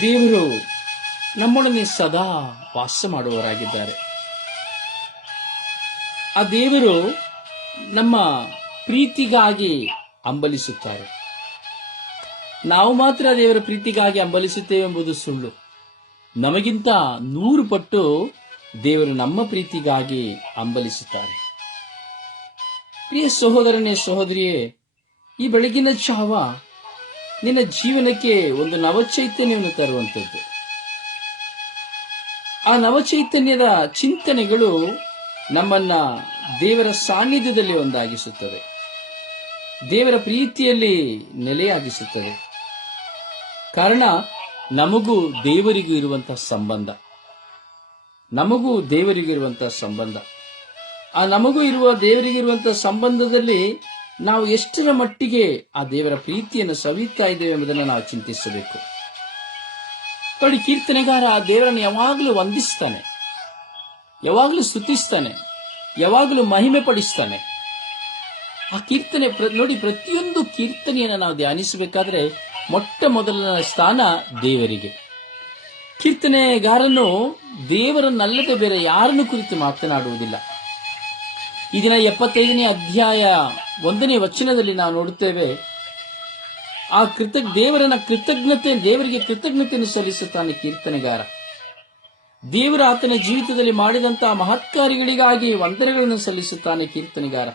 ದೇವರು ನಮ್ಮೊಡನೆ ಸದಾ ವಾಸ ಮಾಡುವವರಾಗಿದ್ದಾರೆ. ಆ ದೇವರು ನಮ್ಮ ಪ್ರೀತಿಗಾಗಿ ಅಂಬಲಿಸುತ್ತಾರೆ ನಾವು ಮಾತ್ರ ದೇವರ ಪ್ರೀತಿಗಾಗಿ ಅಂಬಲಿಸುತ್ತೇವೆ ಎಂಬುದು ಸುಳ್ಳು. ನಮಗಿಂತ ನೂರು ಪಟ್ಟು ದೇವರು ನಮ್ಮ ಪ್ರೀತಿಗಾಗಿ ಅಂಬಲಿಸುತ್ತಾರೆ ಪ್ರಿಯ ಸಹೋದರನೇ, ಸಹೋದರಿಯೇ, ಈ ಬೆಳಗಿನ ಚಾವ ನಿನ್ನ ಜೀವನಕ್ಕೆ ಒಂದು ನವಚೈತನ್ಯವನ್ನು ತರುವಂಥದ್ದು. ಆ ನವಚೈತನ್ಯದ ಚಿಂತನೆಗಳು ನಮ್ಮನ್ನ ದೇವರ ಸಾನ್ನಿಧ್ಯದಲ್ಲಿ ಒಂದಾಗಿಸುತ್ತದೆ. ದೇವರ ಪ್ರೀತಿಯಲ್ಲಿ ನೆಲೆಯಾಗಿಸುತ್ತದೆ. ಕಾರಣ, ನಮಗೂ ದೇವರಿಗೂ ಇರುವಂತಹ ಸಂಬಂಧ. ನಮಗೂ ದೇವರಿಗಿರುವಂತಹ ಸಂಬಂಧ. ಆ ನಮಗೂ ಇರುವ ದೇವರಿಗಿರುವಂತಹ ಸಂಬಂಧದಲ್ಲಿ ನಾವು ಎಷ್ಟರ ಮಟ್ಟಿಗೆ ಆ ದೇವರ ಪ್ರೀತಿಯನ್ನು ಸವಿತಾ ಇದ್ದೇವೆ ಎಂಬುದನ್ನು ನಾವು ಚಿಂತಿಸಬೇಕು. ನೋಡಿ, ಕೀರ್ತನೆಗಾರ ಆ ದೇವರನ್ನು ಯಾವಾಗಲೂ ವಂದಿಸ್ತಾನೆ. ಯಾವಾಗಲೂ ಸ್ತುತಿಸ್ತಾನೆ. ಯಾವಾಗಲೂ ಮಹಿಮೆ ಪಡಿಸ್ತಾನೆ. ಆ ಕೀರ್ತನೆ ನೋಡಿ, ಪ್ರತಿಯೊಂದು ಕೀರ್ತನೆಯನ್ನು ನಾವು ಧ್ಯಾನಿಸಬೇಕಾದ್ರೆ ಮೊಟ್ಟ ಮೊದಲನ ಸ್ಥಾನ ದೇವರಿಗೆ. ಕೀರ್ತನೆಗಾರನು ದೇವರನ್ನಲ್ಲದೆ ಬೇರೆ ಯಾರನ್ನು ಕುರಿತು ಮಾತನಾಡುವುದಿಲ್ಲ. ಈ ದಿನ ಎಪ್ಪತ್ತೈದನೇ ಅಧ್ಯಾಯ ಒಂದನೇ ವಚನದಲ್ಲಿ ನಾವು ನೋಡುತ್ತೇವೆ, ಆ ಕೃತಜ್ಞ, ದೇವರನ್ನ ಕೃತಜ್ಞತೆ, ದೇವರಿಗೆ ಕೃತಜ್ಞತೆಯನ್ನು ಸಲ್ಲಿಸುತ್ತಾನೆ ಕೀರ್ತನೆಗಾರ. ದೇವರ ಆತನ ಜೀವಿತದಲ್ಲಿ ಮಾಡಿದಂತಹ ಮಹತ್ಕಾರಿಗಳಿಗಾಗಿ ವಂದನೆಗಳನ್ನು ಸಲ್ಲಿಸುತ್ತಾನೆ ಕೀರ್ತನೆಗಾರ.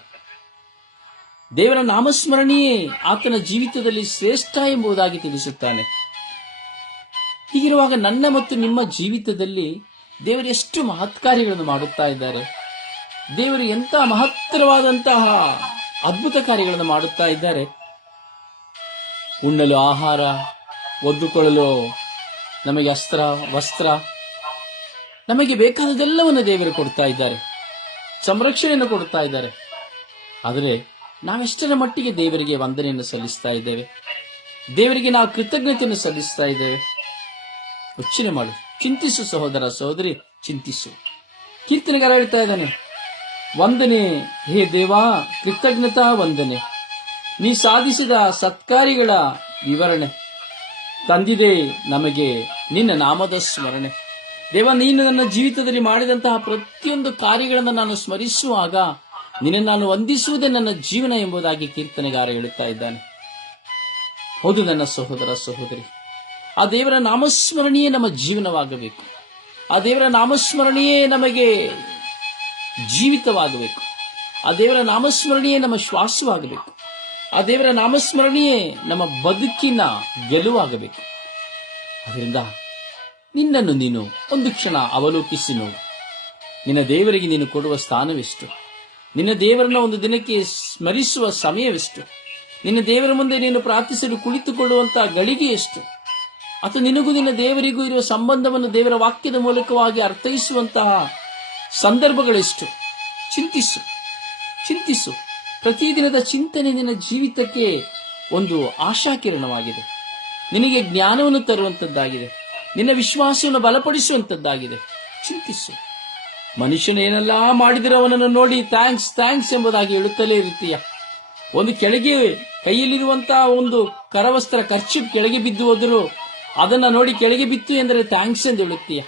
ದೇವರ ನಾಮಸ್ಮರಣೆಯೇ ಆತನ ಜೀವಿತದಲ್ಲಿ ಶ್ರೇಷ್ಠ ಎಂಬುದಾಗಿ ತಿಳಿಸುತ್ತಾನೆ. ಹೀಗಿರುವಾಗ ನನ್ನ ಮತ್ತು ನಿಮ್ಮ ಜೀವಿತದಲ್ಲಿ ದೇವರು ಎಷ್ಟು ಮಹತ್ಕಾರ್ಯಗಳನ್ನು ಮಾಡುತ್ತಾ ಇದ್ದಾರೆ. ದೇವರು ಎಂತ ಮಹತ್ತರವಾದಂತಹ ಅದ್ಭುತ ಕಾರ್ಯಗಳನ್ನು ಮಾಡುತ್ತಾ ಇದ್ದಾರೆ. ಉಣ್ಣಲು ಆಹಾರ, ಒದ್ದುಕೊಳ್ಳಲು ನಮಗೆ ಅಸ್ತ್ರ, ವಸ್ತ್ರ, ನಮಗೆ ಬೇಕಾದದೆಲ್ಲವನ್ನು ದೇವರು ಕೊಡ್ತಾ ಇದ್ದಾರೆ. ಸಂರಕ್ಷಣೆಯನ್ನು ಕೊಡ್ತಾ ಇದ್ದಾರೆ. ಆದರೆ ನಾವೆಷ್ಟರ ಮಟ್ಟಿಗೆ ದೇವರಿಗೆ ವಂದನೆಯನ್ನು ಸಲ್ಲಿಸ್ತಾ ಇದ್ದೇವೆ? ದೇವರಿಗೆ ನಾವು ಕೃತಜ್ಞತೆಯನ್ನು ಸಲ್ಲಿಸ್ತಾ ಇದ್ದೇವೆ? ಯೋಚನೆ ಮಾಡು ಚಿಂತಿಸು ಸಹೋದರ ಸಹೋದರಿ, ಚಿಂತಿಸು. ಕೀರ್ತನೆಗಾರ ಹೇಳ್ತಾ ಇದ್ದಾನೆ ವಂದನೆ, ಹೇ ದೇವಾ, ಕೃತಜ್ಞತಾ ವಂದನೆ. ನೀ ಸಾಧಿಸಿದ ಸತ್ಕಾರಿಗಳ ವಿವರಣೆ. ತಂದಿದೆ ನಮಗೆ ನಿನ್ನ ನಾಮದ ಸ್ಮರಣೆ. ದೇವ, ನೀನು ನನ್ನ ಜೀವಿತದಲ್ಲಿ ಮಾಡಿದಂತಹ ಪ್ರತಿಯೊಂದು ಕಾರ್ಯಗಳನ್ನು ನಾನು ಸ್ಮರಿಸುವಾಗ ನಿನ್ನ ನಾನು ವಂದಿಸುವುದೇ ನನ್ನ ಜೀವನ ಎಂಬುದಾಗಿ ಕೀರ್ತನೆಗಾರ ಹೇಳುತ್ತಾ ಇದ್ದಾನೆ. ಹೌದು ನನ್ನ ಸಹೋದರ ಸಹೋದರಿ, ಆ ದೇವರ ನಾಮಸ್ಮರಣೆಯೇ ನಮ್ಮ ಜೀವನವಾಗಬೇಕು. ಆ ದೇವರ ನಾಮಸ್ಮರಣೆಯೇ ನಮಗೆ ಜೀವಿತವಾಗಬೇಕು. ಆ ದೇವರ ನಾಮಸ್ಮರಣೆಯೇ ನಮ್ಮ ಶ್ವಾಸವಾಗಬೇಕು. ಆ ದೇವರ ನಾಮಸ್ಮರಣೆಯೇ ನಮ್ಮ ಬದುಕಿನ ಗೆಲುವಾಗಬೇಕು. ಅದರಿಂದ ನಿನ್ನನ್ನು ನೀನು ಒಂದು ಕ್ಷಣ ಅವಲೋಕಿಸಿ ನೋಡು. ನಿನ್ನ ದೇವರಿಗೆ ನೀನು ಕೊಡುವ ಸ್ಥಾನವೆಷ್ಟು? ನಿನ್ನ ದೇವರನ್ನ ಒಂದು ದಿನಕ್ಕೆ ಸ್ಮರಿಸುವ ಸಮಯವೆಷ್ಟು? ನಿನ್ನ ದೇವರ ಮುಂದೆ ನೀನು ಪ್ರಾರ್ಥಿಸಲು ಕುಳಿತುಕೊಳ್ಳುವಂತಹ ಗಳಿಗೆ ಎಷ್ಟು? ಅಥವಾ ನಿನಗೂ ನಿನ್ನ ದೇವರಿಗೂ ಇರುವ ಸಂಬಂಧವನ್ನು ದೇವರ ವಾಕ್ಯದ ಮೂಲಕವಾಗಿ ಅರ್ಥೈಸುವಂತಹ ಸಂದರ್ಭಗಳೆಷ್ಟು. ಚಿಂತಿಸು. ಚಿಂತಿಸು. ಪ್ರತಿದಿನದ ಚಿಂತನೆ ನಿನ್ನ ಜೀವಿತಕ್ಕೆ ಒಂದು ಆಶಾಕಿರಣವಾಗಿದೆ. ನಿನಗೆ ಜ್ಞಾನವನ್ನು ತರುವಂಥದ್ದಾಗಿದೆ ನಿನ್ನ ವಿಶ್ವಾಸವನ್ನು ಬಲಪಡಿಸುವಂಥದ್ದಾಗಿದೆ ಚಿಂತಿಸು. ಮನುಷ್ಯನೇನೆಲ್ಲ ಮಾಡಿದರೆ ಅವನನ್ನು ನೋಡಿ ಥ್ಯಾಂಕ್ಸ್ ಥ್ಯಾಂಕ್ಸ್ ಎಂಬುದಾಗಿ ಹೇಳುತ್ತಲೇ ಇರುತ್ತೀಯ. ಒಂದು ಕೆಳಗೆ ಕೈಯಲ್ಲಿರುವಂತಹ ಒಂದು ಕರವಸ್ತ್ರ ಖರ್ಚು ಕೆಳಗೆ ಬಿದ್ದು ಹೋದರೂ ಅದನ್ನ ನೋಡಿ ಕೆಳಗೆ ಬಿತ್ತು ಎಂದರೆ ಥ್ಯಾಂಕ್ಸ್ ಎಂದು ಹೇಳುತ್ತೀಯ.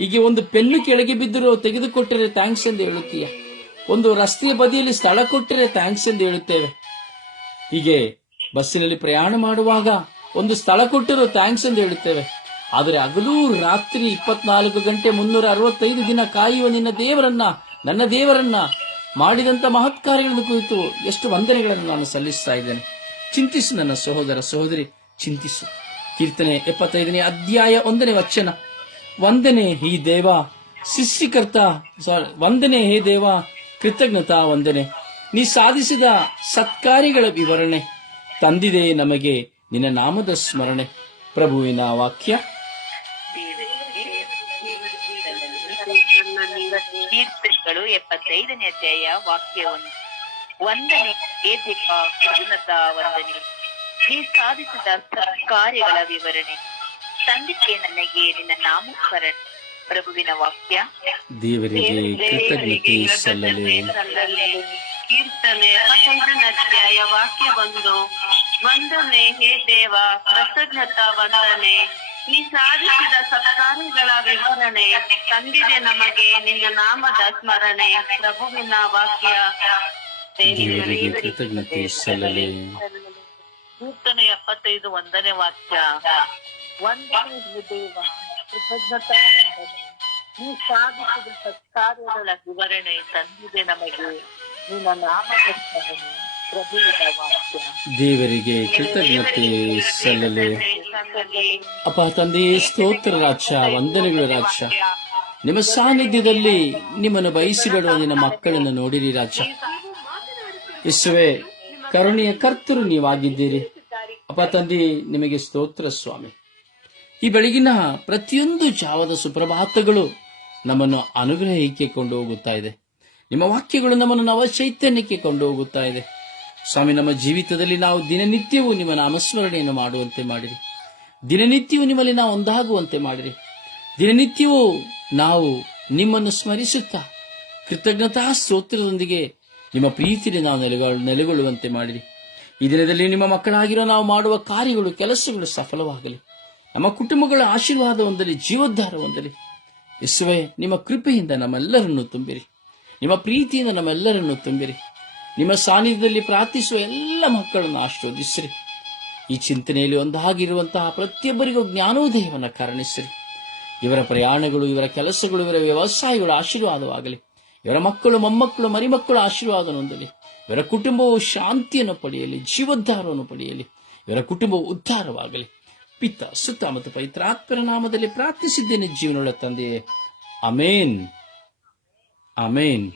ಹೀಗೆ ಒಂದು ಪೆನ್ನು ಕೆಳಗೆ ಬಿದ್ದರೂ ತೆಗೆದುಕೊಟ್ಟರೆ ಥ್ಯಾಂಕ್ಸ್ ಎಂದು ಹೇಳುತ್ತೀಯ. ಒಂದು ರಸ್ತೆಯ ಬದಿಯಲ್ಲಿ ಸ್ಥಳ ಕೊಟ್ಟರೆ ಥ್ಯಾಂಕ್ಸ್ ಎಂದು ಹೇಳುತ್ತೇವೆ. ಹೀಗೆ ಬಸ್ಸಿನಲ್ಲಿ ಪ್ರಯಾಣ ಮಾಡುವಾಗ ಒಂದು ಸ್ಥಳ ಕೊಟ್ಟರೂ ಥ್ಯಾಂಕ್ಸ್ ಎಂದು ಹೇಳುತ್ತೇವೆ. ಆದರೆ ಹಗಲೂ ರಾತ್ರಿ ಇಪ್ಪತ್ನಾಲ್ಕು ಗಂಟೆ ಮುನ್ನೂರ ಅರವತ್ತೈದು ದಿನ ಕಾಯುವ ನಿನ್ನ ದೇವರನ್ನ, ನನ್ನ ದೇವರನ್ನ ಮಾಡಿದಂತ ಮಹತ್ಕಾರ್ಯಗಳನ್ನು ಕುರಿತು ಎಷ್ಟು ವಂದನೆಗಳನ್ನು ನಾನು ಸಲ್ಲಿಸ್ತಾ ಇದ್ದೇನೆ. ಚಿಂತಿಸು ನನ್ನ ಸಹೋದರ ಸಹೋದರಿ, ಚಿಂತಿಸು. ಕೀರ್ತನೆ ಎಪ್ಪತ್ತೈದನೇ ಅಧ್ಯಾಯ ಒಂದನೇ ವಚನ. ವಂದನೆ ಹೀ ದೇವ, ಶಿಷ್ಯಕರ್ತ ಸಾರಿ ವಂದನೆ ಹೇ ದೇವ, ಕೃತಜ್ಞತಾ ವಂದನೆ. ನೀ ಸಾಧಿಸಿದ ಸತ್ಕಾರ್ಯಗಳ ವಿವರಣೆ, ತಂದಿದೆ ನಮಗೆ ನಿನ್ನ ನಾಮದ ಸ್ಮರಣೆ. ಪ್ರಭುವಿನ ವಾಕ್ಯ. ಎಪ್ಪತ್ತೈದನೇ ಅಧ್ಯಾಯ ವಾಕ್ಯ ಒಂದು ವಂದನೆ ವಂದನೆ. ನೀ ಸಾಧಿಸಿದ ಕಾರ್ಯಗಳ ವಿವರಣೆ. ನನಗೆ ನಿನ್ನ ನಾಮಸ್ಮರಣೆ ಪ್ರಭುವಿನ ವಾಕ್ಯ. ದೇವರಿಗೆ ಕೃತಜ್ಞತೆ ಸಲ್ಲಲಿ. ಕೀರ್ತನೆ ಎಪ್ಪತ್ತೈದನೇ ಅಧ್ಯಾಯ ವಾಕ್ಯ ಒಂದು ವಂದನೆ ಹೇ ದೇವ ಕೃತಜ್ಞತಾ ವಂದನೆ. ನೀ ಸಾಧಿಸಿದ ಸತ್ಕಾರ್ಯಗಳ ವಿವರಣೆ ತಂದಿದೆ ನಮಗೆ ನಿನ್ನ ನಾಮದ ಸ್ಮರಣೆ. ಪ್ರಭುವಿನ ವಾಕ್ಯ. ದೇವರಿಗೆ ಕೃತಜ್ಞತೆ ಸಲ್ಲಲಿ. ಕೀರ್ತನೆ ಎಪ್ಪತ್ತೈದು ಒಂದನೇ ವಾಕ್ಯ. ವಂದನೆ ದೇವ ಕೃತಜ್ಞತಾ. ನೀ ಸಾಧಿಸಿದ ಸತ್ಕಾರ್ಯಗಳ ವಿವರಣೆ ತಂದಿದೆ ನಮಗೆ. ನಿನ್ನ ನಾಮದ ಸ್ಮರಣೆ ದೇವರಿಗೆ ಕೃತಜ್ಞತೆ ಸಲ್ಲಲು. ಅಪ್ಪ ತಂದೆ, ಸ್ತೋತ್ರ ರಾಕ್ಷ, ವಂದನೆಗಳು ರಾಕ್ಷ. ನಿಮ್ಮ ಸಾನ್ನಿಧ್ಯದಲ್ಲಿ ನಿಮ್ಮನ್ನು ಬಯಸಿ ಬಿಡುವ ನಿನ್ನ ಮಕ್ಕಳನ್ನು ನೋಡಿರಿ ರಾಜ ಇಸುವೆ ಕರುಣೆಯ ಕರ್ತರು ನೀವಾಗಿದ್ದೀರಿ. ಅಪ್ಪ ತಂದೆ, ನಿಮಗೆ ಸ್ತೋತ್ರ ಸ್ವಾಮಿ. ಈ ಬೆಳಗಿನ ಪ್ರತಿಯೊಂದು ಜಾವದ ಸುಪ್ರಭಾತಗಳು ನಮ್ಮನ್ನು ಅನುಗ್ರಹಕ್ಕೆ ಕೊಂಡು ಹೋಗುತ್ತಾ ಇದೆ. ನಿಮ್ಮ ವಾಕ್ಯಗಳು ನಮ್ಮನ್ನು ನವ ಚೈತನ್ಯಕ್ಕೆ ಕೊಂಡು ಹೋಗುತ್ತಾ ಇದೆ. ಸ್ವಾಮಿ, ನಮ್ಮ ಜೀವಿತದಲ್ಲಿ ನಾವು ದಿನನಿತ್ಯವೂ ನಿಮ್ಮ ನಾಮಸ್ಮರಣೆಯನ್ನು ಮಾಡುವಂತೆ ಮಾಡಿರಿ. ದಿನನಿತ್ಯವೂ ನಿಮ್ಮಲ್ಲಿ ನಾವು ಒಂದಾಗುವಂತೆ ಮಾಡಿರಿ. ದಿನನಿತ್ಯವೂ ನಾವು ನಿಮ್ಮನ್ನು ಸ್ಮರಿಸುತ್ತಾ, ಕೃತಜ್ಞತಾ ಸ್ತೋತ್ರದೊಂದಿಗೆ ನಿಮ್ಮ ಪ್ರೀತಿಯಲ್ಲಿ ನಾವು ನೆಲೆಗೊಳ್ಳ ನೆಲೆಗೊಳ್ಳುವಂತೆ ಮಾಡಿರಿ. ಈ ದಿನದಲ್ಲಿ ನಿಮ್ಮ ಮಕ್ಕಳಾಗಿರೋ ನಾವು ಮಾಡುವ ಕಾರ್ಯಗಳು, ಕೆಲಸಗಳು ಸಫಲವಾಗಲಿ. ನಮ್ಮ ಕುಟುಂಬಗಳ ಆಶೀರ್ವಾದ ಹೊಂದಲಿ ಜೀವೋದ್ಧಾರ ಹೊಂದಲಿ ಯೇಸುವೆ, ನಿಮ್ಮ ಕೃಪೆಯಿಂದ ನಮ್ಮೆಲ್ಲರನ್ನು ತುಂಬಿರಿ. ನಿಮ್ಮ ಪ್ರೀತಿಯಿಂದ ನಮ್ಮೆಲ್ಲರನ್ನು ತುಂಬಿರಿ. ನಿಮ್ಮ ಸಾನ್ನಿಧ್ಯದಲ್ಲಿ ಪ್ರಾರ್ಥಿಸುವ ಎಲ್ಲ ಮಕ್ಕಳನ್ನು ಆಶೀರ್ವದಿಸಿರಿ. ಈ ಚಿಂತನೆಯಲ್ಲಿ ಒಂದಾಗಿರುವಂತಹ ಪ್ರತಿಯೊಬ್ಬರಿಗೂ ಜ್ಞಾನೋದಯವನ್ನು ಕಾರಣಿಸಿರಿ. ಇವರ ಪ್ರಯಾಣಗಳು, ಇವರ ಕೆಲಸಗಳು, ಇವರ ವ್ಯವಸಾಯಗಳು ಆಶೀರ್ವಾದವಾಗಲಿ. ಇವರ ಮಕ್ಕಳು, ಮೊಮ್ಮಕ್ಕಳು, ಮರಿಮಕ್ಕಳು ಆಶೀರ್ವಾದ ಹೊಂದಲಿ ಇವರ ಕುಟುಂಬವು ಶಾಂತಿಯನ್ನು ಪಡೆಯಲಿ, ಜೀವೋದ್ಧಾರವನ್ನು ಪಡೆಯಲಿ. ಇವರ ಕುಟುಂಬವು ಉದ್ಧಾರವಾಗಲಿ. ಪಿತ್ತ ಸುತ್ತ ಮತ್ತು ಪವಿತ್ರಾತ್ಮರ ನಾಮದಲ್ಲಿ ಪ್ರಾರ್ಥಿಸಿದ್ದೇನೆ ಜೀವನೊಳ ತಂದೆಯೇ. Amen amen